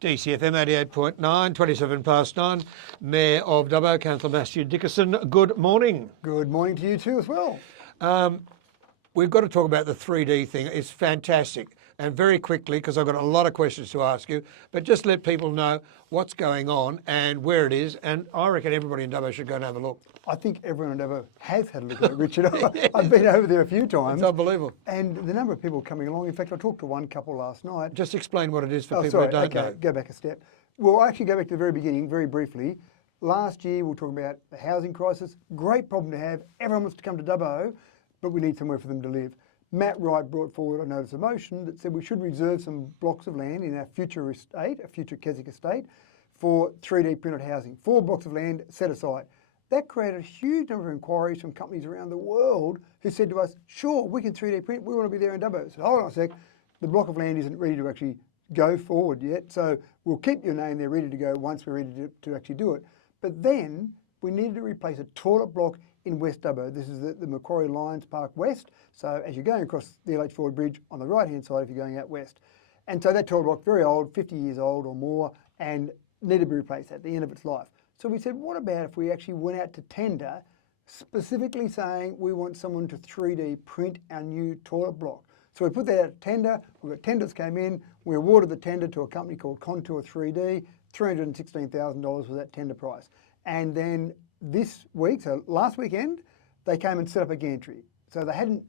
DCFM 88.9, 27 past 9. Mayor of Dubbo, Councillor Matthew Dickerson. Good morning. Good morning to you too as well. We've got to talk about the 3D thing. It's fantastic. And very quickly, because I've got a lot of questions to ask you, but just let people know what's going on and where it is. And I reckon everybody in Dubbo should go and have a look. I think everyone in Dubbo has had a look at it, Richard. I've been over there a few times. It's unbelievable. And the number of people coming along. In fact, I talked to one couple last night. Just explain what it is for people who don't know. Go back a step. Well, actually go back to the very beginning, very briefly. Last year, we were talking about the housing crisis. Great problem to have. Everyone wants to come to Dubbo, but we need somewhere for them to live. Matt Wright brought forward a notice of motion that said we should reserve some blocks of land in our future estate, a future Keswick estate, for 3D printed housing. 4 blocks of land set aside. That created a huge number of inquiries from companies around the world who said to us, sure, we can 3D print, we want to be there in Dubbo. So hold on a sec, the block of land isn't ready to actually go forward yet, so we'll keep your name there ready to go once we're ready to actually do it. But then we needed to replace a toilet block in West Dubbo. This is the Macquarie Lions Park West. So as you're going across the LH Ford Bridge on the right-hand side if you're going out west. And so that toilet block, very old, 50 years old or more, and needed to be replaced at the end of its life. So we said, what about if we actually went out to tender, specifically saying we want someone to 3D print our new toilet block. So we put that out to tender, we got tenders came in, we awarded the tender to a company called Contour 3D, $316,000 was that tender price. And then this week, so last weekend, they came and set up a gantry. So they hadn't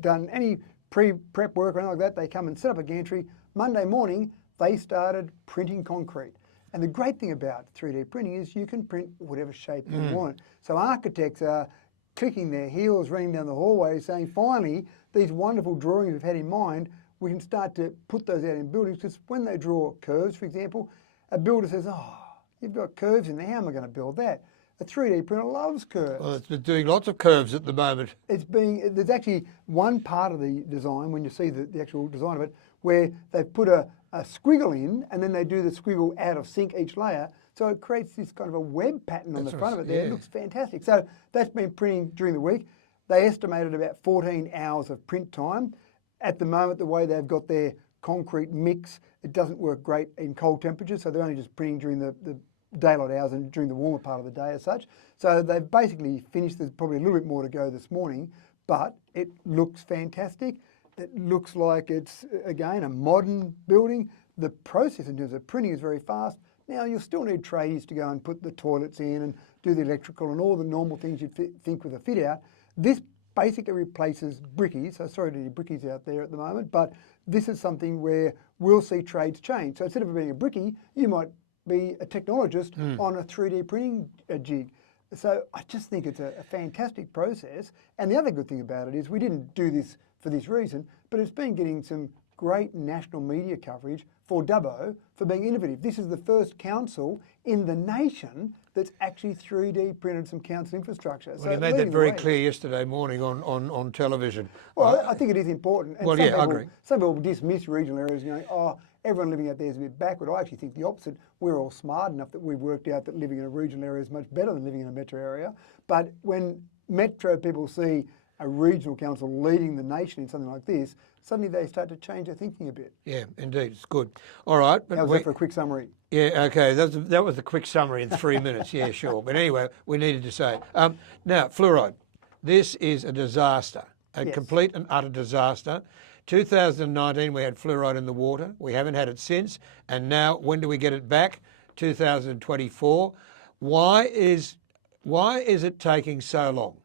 done any pre-prep work or anything like that. They come and set up a gantry. Monday morning, they started printing concrete. And the great thing about 3D printing is you can print whatever shape you want. So architects are clicking their heels, running down the hallway, saying, finally, these wonderful drawings we've had in mind, we can start to put those out in buildings. Because when they draw curves, for example, a builder says, oh, you've got curves in there, how am I going to build that? A 3D printer loves curves. Well, it's doing lots of curves at the moment. There's actually one part of the design, when you see the actual design of it, where they've put a squiggle in and then they do the squiggle out of sync each layer. So it creates this kind of a web pattern on the front of it there. Yeah. It looks fantastic. So that's been printing during the week. They estimated about 14 hours of print time. At the moment, the way they've got their concrete mix, it doesn't work great in cold temperatures. So they're only just printing during the daylight hours and during the warmer part of the day as such. So they've basically finished. There's probably a little bit more to go this morning, but it looks fantastic. It looks like it's, again, a modern building. The process in terms of printing is very fast. Now, you'll still need tradies to go and put the toilets in and do the electrical and all the normal things you'd think with a fit out. This basically replaces brickies. So sorry to your brickies out there at the moment, but this is something where we'll see trades change. So instead of being a brickie, you might be a technologist on a 3D printing jig. So I just think it's a fantastic process. And the other good thing about it is we didn't do this for this reason, but it's been getting some great national media coverage for Dubbo for being innovative. This is the first council in the nation that's actually 3D printed some council infrastructure. Well, so you made that very clear yesterday morning on television. Well, I think it is important. And I agree. Some people dismiss regional areas going, oh, everyone living out there is a bit backward. I actually think the opposite. We're all smart enough that we've worked out that living in a regional area is much better than living in a metro area. But when metro people see a regional council leading the nation in something like this, suddenly they start to change their thinking a bit. Yeah, indeed, it's good. All right. But that was it for a quick summary. Yeah, okay, that was the quick summary in 3 minutes, yeah, sure. But anyway, we needed to say it. Now, fluoride, this is a disaster, complete and utter disaster. 2019, we had fluoride in the water. We haven't had it since. And now, when do we get it back? 2024. Why is it taking so long?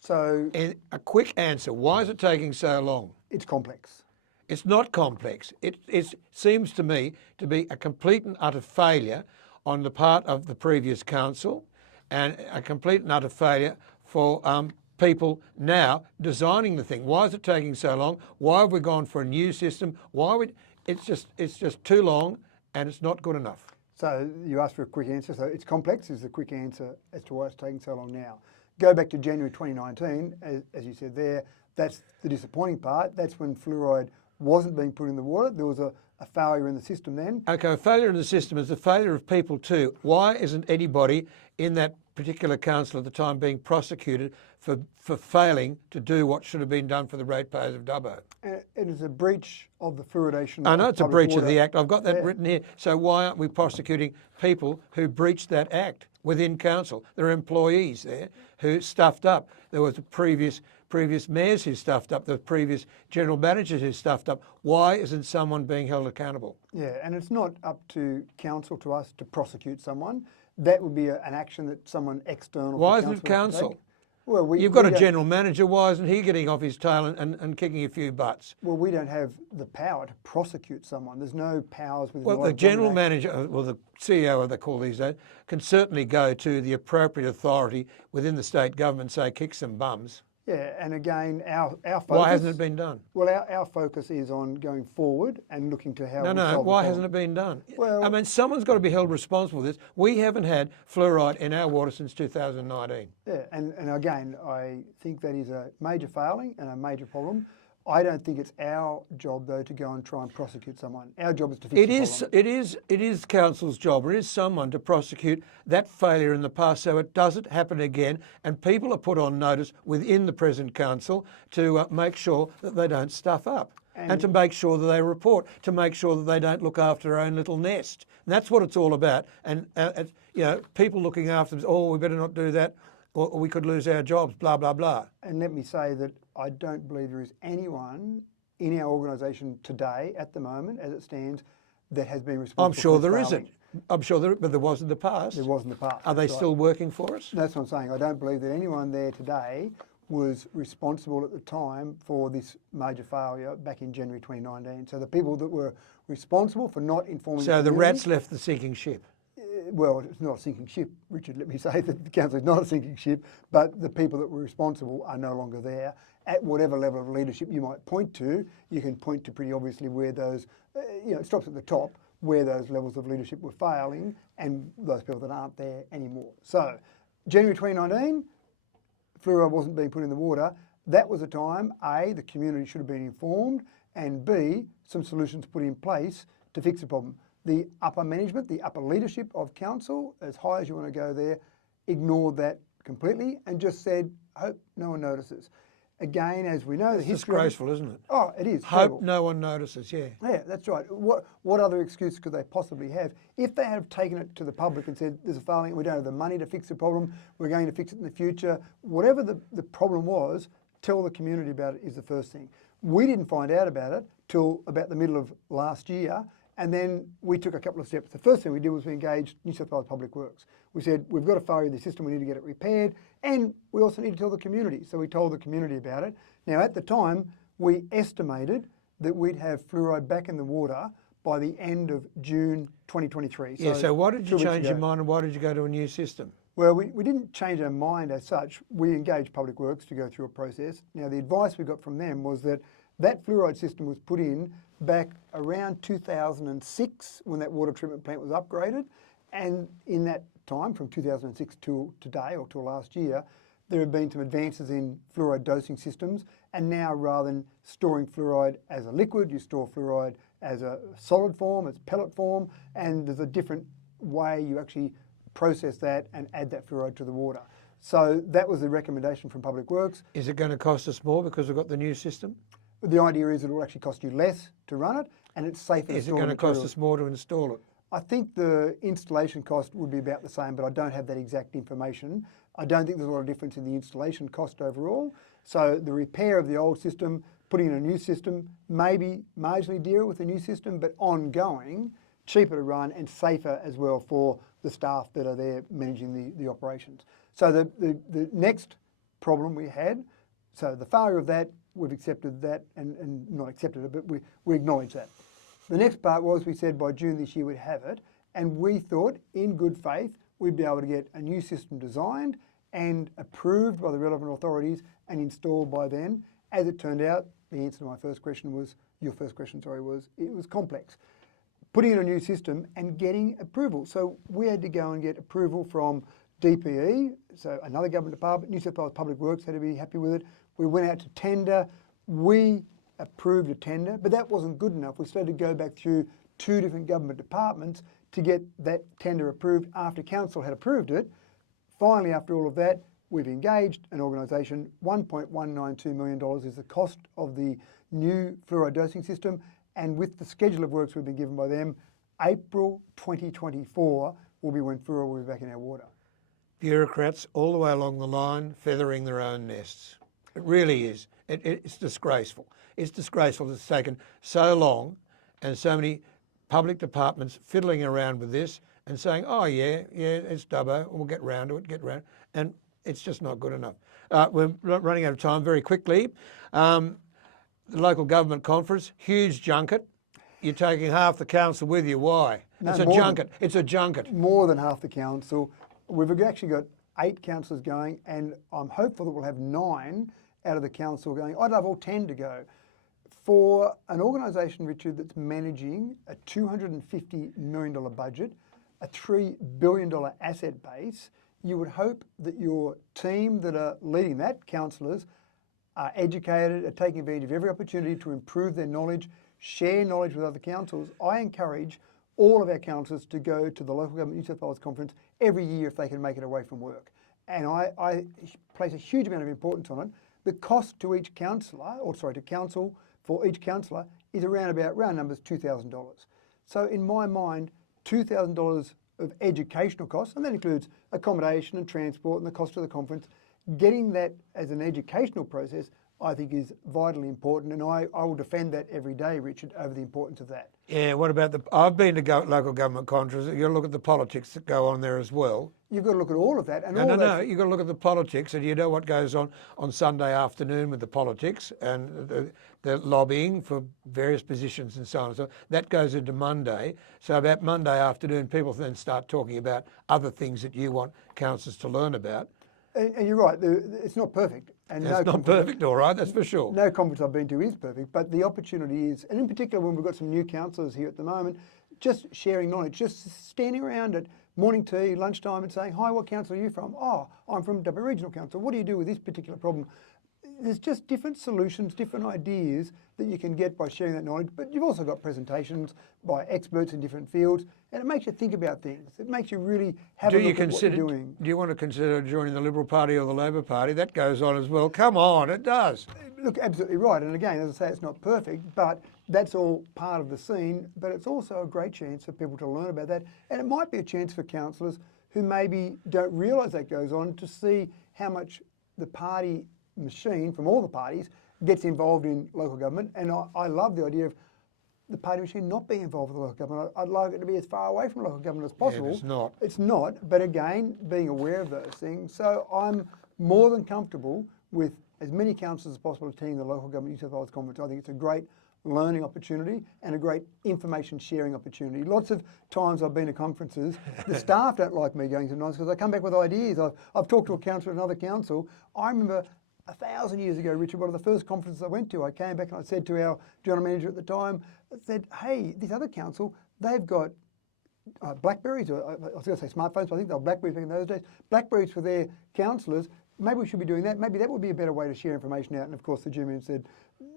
So, and a quick answer, why is it taking so long? It's complex. It's not complex. It seems to me to be a complete and utter failure on the part of the previous council and a complete and utter failure for people now designing the thing. Why is it taking so long? Why have we gone for a new system? It's just too long and it's not good enough. So you asked for a quick answer. So it's complex is the quick answer as to why it's taking so long now. Go back to January 2019, as you said there, that's the disappointing part. That's when fluoride wasn't being put in the water. There was a a failure in the system then. Okay, a failure in the system is a failure of people too. Why isn't anybody in that particular council at the time being prosecuted for failing to do what should have been done for the ratepayers of Dubbo? It is a breach of the fluoridation. I know of it's a public breach of water. the Act. I've got that Yeah. written here. So why aren't we prosecuting people who breached that Act within council? There are employees there who stuffed up. There was a previous mayors who stuffed up. There were previous general managers who stuffed up. Why isn't someone being held accountable? Yeah, and it's not up to council, to us, to prosecute someone. That would be an action that someone external. Why to isn't it council would council? take. Well, You've got we a don't- general manager. Why isn't he getting off his tail and kicking a few butts? Well, we don't have the power to prosecute someone. There's no powers within Well, the the Law of general Act. manager, well, the CEO, they call these days, can certainly go to the appropriate authority within the state government and say, kick some bums. Yeah, and again, our focus. Why hasn't it been done? Well, our focus is on going forward and looking to how. No, why hasn't it been done? Well- I mean, someone's got to be held responsible for this. We haven't had fluoride in our water since 2019. Yeah, and again, I think that is a major failing and a major problem. I don't think it's our job though to go and try and prosecute someone. Our job is to fix It the is, problem. it is council's job. It is someone to prosecute that failure in the past so it doesn't happen again. And people are put on notice within the present council to make sure that they don't stuff up. And to make sure that they report, to make sure that they don't look after their own little nest. And that's what it's all about. And people looking after them, oh, we better not do that, or we could lose our jobs, blah, blah, blah. And let me say that I don't believe there is anyone in our organisation today, at the moment, as it stands, that has been responsible. I'm sure for there this failing. isn't. I'm sure there, but there was in the past. There was in the past. Are they that's right. still working for us? That's what I'm saying. I don't believe that anyone there today was responsible at the time for this major failure back in January 2019. So the people that were responsible for not informing So the community- rats left the sinking ship. Well, it's not a sinking ship, Richard. Let me say that the council is not a sinking ship, but the people that were responsible are no longer there. At whatever level of leadership you might point to, you can point to pretty obviously where those, it stops at the top, where those levels of leadership were failing and those people that aren't there anymore. So, January 2019, fluoride wasn't being put in the water. That was a time, A, the community should have been informed, and B, some solutions put in place to fix the problem. The upper management, the upper leadership of council, as high as you want to go there, ignored that completely and just said, hope no one notices. Again, as we know, the It's history. of it- disgraceful, isn't it? Oh, it is. Hope terrible. no one notices, yeah. Yeah, that's right. What other excuse could they possibly have? If they had taken it to the public and said, there's a failing, we don't have the money to fix the problem, we're going to fix it in the future, whatever the problem was, tell the community about it is the first thing. We didn't find out about it till about the middle of last year, and then we took a couple of steps. The first thing we did was we engaged New South Wales Public Works. We said, we've got a failure in the system, we need to get it repaired, and we also need to tell the community. So we told the community about it. Now, at the time, we estimated that we'd have fluoride back in the water by the end of June 2023. Yeah, so why did 2 you weeks change your ago. mind and why did you go to a new system? Well, we didn't change our mind as such. We engaged Public Works to go through a process. Now, the advice we got from them was that that fluoride system was put in back around 2006 when that water treatment plant was upgraded. And in that time, from 2006 till today or till last year, there have been some advances in fluoride dosing systems. And now, rather than storing fluoride as a liquid, you store fluoride as a solid form, as pellet form, and there's a different way you actually process that and add that fluoride to the water. So that was the recommendation from Public Works. Is it going to cost us more because we've got the new system? The idea is it will actually cost you less to run it and it's safer to Is it store going to cost materials. us more to install it? I think the installation cost would be about the same, but I don't have that exact information. I don't think there's a lot of difference in the installation cost overall. So the repair of the old system, putting in a new system, maybe marginally dearer with the new system, but ongoing, cheaper to run and safer as well for the staff that are there managing the operations. So the next problem we had, so the failure of that, we've accepted that and not accepted it, but we acknowledge that. The next part was we said by June this year we'd have it, and we thought in good faith we'd be able to get a new system designed and approved by the relevant authorities and installed by then. As it turned out, the answer to my first question was, your first question, sorry, was it was complex. Putting in a new system and getting approval. So we had to go and get approval from DPE, so another government department, New South Wales Public Works had to be happy with it. We went out to tender. We approved a tender, but that wasn't good enough. We started to go back through 2 different government departments to get that tender approved after council had approved it. Finally, after all of that, we've engaged an organisation. $1.192 million is the cost of the new fluoride dosing system, and with the schedule of works we've been given by them, April 2024 will be when fluoride will be back in our water. Bureaucrats all the way along the line feathering their own nests. It really is. It's disgraceful. It's disgraceful that it's taken so long and so many public departments fiddling around with this and saying, oh yeah, it's Dubbo, we'll get round to it, and it's just not good enough. We're running out of time very quickly. The local government conference, huge junket. You're taking half the council with you. Why? No, it's a junket. It's a junket. More than half the council. We've actually got 8 councillors going, and I'm hopeful that we'll have 9 out of the council going. I'd love all 10 to go. For an organisation, Richard, that's managing a $250 million budget, a $3 billion asset base, you would hope that your team that are leading that, councillors, are educated, are taking advantage of every opportunity to improve their knowledge, share knowledge with other councils. I encourage all of our councillors to go to the Local Government New South Wales Conference every year if they can make it away from work. And I place a huge amount of importance on it. The cost to each councillor, to council for each councillor is round numbers $2,000. So in my mind, $2,000 of educational costs, and that includes accommodation and transport and the cost of the conference, getting that as an educational process, I think is vitally important, and I will defend that every day, Richard, over the importance of that. Yeah, what about I've been to local government conferences. You've got to look at the politics that go on there as well. You've got to look at all of that. And No, you've got to look at the politics, and you know what goes on Sunday afternoon with the politics and the lobbying for various positions and so on. So that goes into Monday. So about Monday afternoon, people then start talking about other things that you want councillors to learn about. And you're right, it's not perfect. And it's not perfect, all right, that's for sure. No conference I've been to is perfect, but the opportunity is, and in particular when we've got some new councillors here at the moment, just sharing knowledge, just standing around at morning tea, lunchtime and saying, hi, what council are you from? Oh, I'm from Dubbo Regional Council. What do you do with this particular problem? There's just different solutions, different ideas that you can get by sharing that knowledge, but you've also got presentations by experts in different fields, and it makes you think about things. It makes you really have a look at what you're doing. Do you want to consider joining the Liberal Party or the Labor Party? That goes on as well. Come on, it does. Look, absolutely right. And again, as I say, it's not perfect, but that's all part of the scene. But it's also a great chance for people to learn about that. And it might be a chance for councillors who maybe don't realise that goes on to see how much the party machine from all the parties gets involved in local government. And I love the idea of the party machine not being involved with the local government. I'd like it to be as far away from local government as possible. Yeah, it's not. It's not, but again, being aware of those things. So I'm more than comfortable with as many councillors as possible attending the Local Government New South Wales Conference. I think it's a great learning opportunity and a great information sharing opportunity. Lots of times I've been to conferences, the staff don't like me going sometimes because I come back with ideas. I've talked to a councillor at another council. I remember 1,000 years ago, Richard, one of the first conferences I went to, I came back and I said to our general manager at the time, I said, hey, this other council, they've got Blackberries, or I was going to say smartphones, but I think they were Blackberries back in those days, Blackberries for their councillors. Maybe we should be doing that. Maybe that would be a better way to share information out. And of course, the GM said,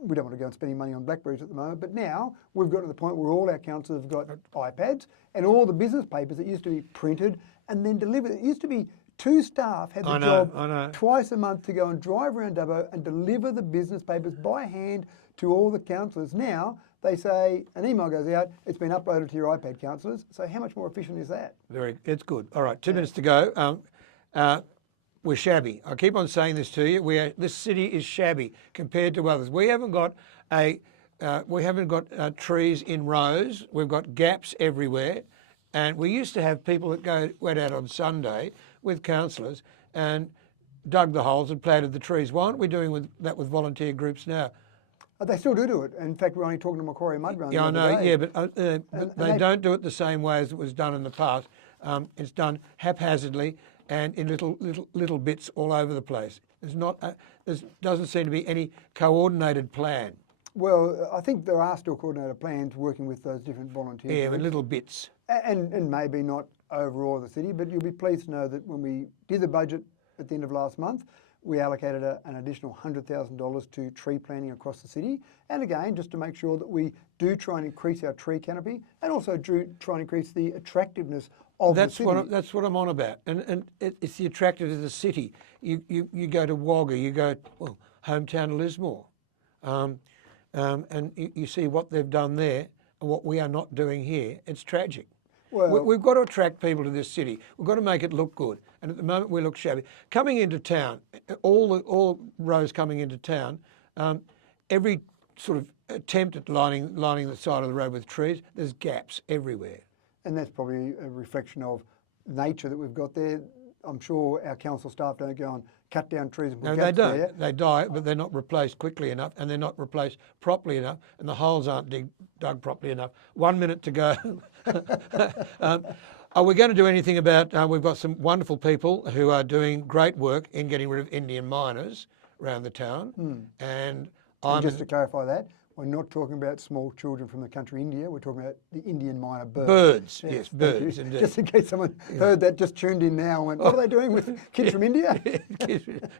we don't want to go and spending money on Blackberries at the moment. But now we've got to the point where all our councillors have got iPads, and all the business papers that used to be printed and then delivered. It used to be 2 staff had the job twice a month to go and drive around Dubbo and deliver the business papers by hand to all the councillors. Now they say an email goes out, it's been uploaded to your iPad, councillors. So how much more efficient is that? It's good. All right, 2 minutes to go. We're shabby. I keep on saying this to you. This city is shabby compared to others. We haven't got trees in rows. We've got gaps everywhere, and we used to have people that went out on Sunday with councillors and dug the holes and planted the trees. Why aren't we doing that with volunteer groups now? They still do it. In fact, we're only talking to Macquarie Mud Run. Yeah, I know. Yeah, but they don't do it the same way as it was done in the past. It's done haphazardly and in little bits all over the place. There doesn't seem to be any coordinated plan. Well, I think there are still coordinated plans working with those different volunteers. Yeah, but little bits. And maybe not overall the city, but you'll be pleased to know that when we did the budget at the end of last month, we allocated an additional $100,000 to tree planting across the city. And again, just to make sure that we do try and increase our tree canopy and also try and increase the attractiveness of the city. That's what I'm on about. And it's the attractiveness of the city. You go to Wagga, you go, well, hometown of Lismore, and you see what they've done there and what we are not doing here. It's tragic. Well, We've got to attract people to this city. We've got to make it look good. And at the moment we look shabby. Coming into town, all roads coming into town, every sort of attempt at lining the side of the road with trees, there's gaps everywhere. and that's probably a reflection of nature that we've got there. I'm sure our council staff don't go and cut down trees and put No, gaps they don't. there. They die, but they're not replaced quickly enough, and they're not replaced properly enough, and the holes aren't dug properly enough. 1 minute to go. Are we going to do anything about, we've got some wonderful people who are doing great work in getting rid of Indian miners around the town, and And just to clarify that, we're not talking about small children from the country India. We're talking about the Indian miner birds. Birds, yes, thank birds, you. indeed. Just in case someone heard that, just tuned in now and went, what are they doing with kids from India?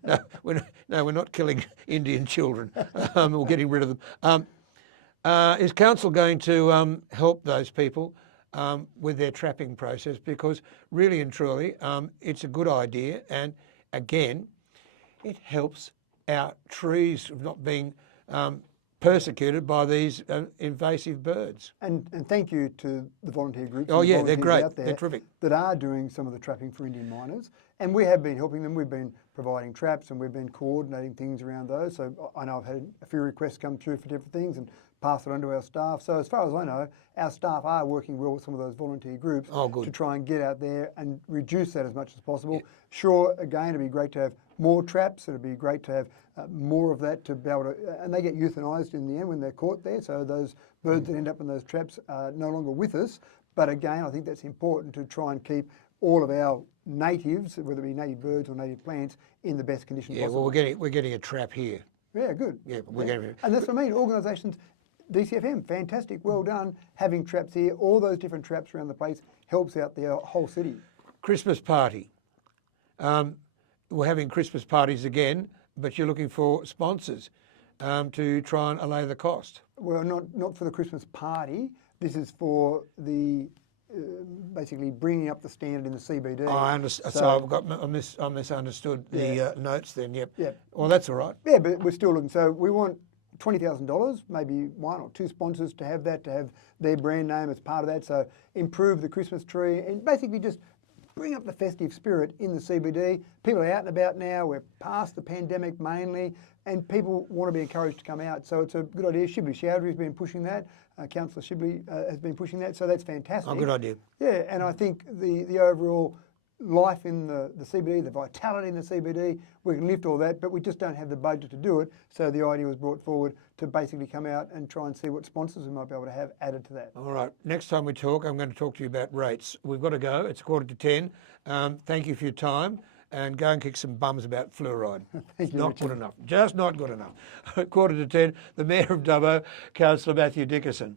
No, we're not killing Indian children or getting rid of them. Is council going to help those people with their trapping process? Because really and truly, it's a good idea, and again, it helps our trees from not being persecuted by these invasive birds. And thank you to the volunteer groups. Oh and yeah, they're volunteers great. out there They're terrific. that are doing some of the trapping for Indian miners. And we have been helping them. We've been providing traps and we've been coordinating things around those. So I know I've had a few requests come through for different things and pass it on to our staff. So as far as I know, our staff are working well with some of those volunteer groups to try and get out there and reduce that as much as possible. Yeah. Sure, again, it'd be great to have more traps. It'd be great to have more of that to be able to, and they get euthanized in the end when they're caught there. So those birds that end up in those traps are no longer with us. But again, I think that's important to try and keep all of our natives, whether it be native birds or native plants, in the best condition possible. Yeah, well, we're getting a trap here. Yeah, good. Yeah, but we're getting. And that's what I mean. Organisations, DCFM, fantastic, well done. Having traps here, all those different traps around the place helps out the whole city. Christmas party. We're having Christmas parties again, but you're looking for sponsors to try and allay the cost. Well, not for the Christmas party. This is for the basically bringing up the standard in the CBD. I understand. So I misunderstood the notes then. Yep. Yep. Well, that's all right. Yeah, but we're still looking. So we want $20,000, maybe one or two sponsors to have that, to have their brand name as part of that. So improve the Christmas tree and basically just bring up the festive spirit in the CBD. People are out and about now. We're past the pandemic mainly, and people want to be encouraged to come out. So it's a good idea. Shibley Chowdhury has been pushing that. Councillor Shibley has been pushing that. So that's fantastic. Oh, good idea. Yeah, and I think the overall life in the CBD, the vitality in the CBD, we can lift all that, but we just don't have the budget to do it. So the idea was brought forward to basically come out and try and see what sponsors we might be able to have added to that. All right. Next time we talk, I'm going to talk to you about rates. We've got to go. It's 9:45. Thank you for your time, and go and kick some bums about fluoride. Thank you, Not Richard. good enough. Just not good enough. 9:45. The Mayor of Dubbo, Councillor Matthew Dickerson.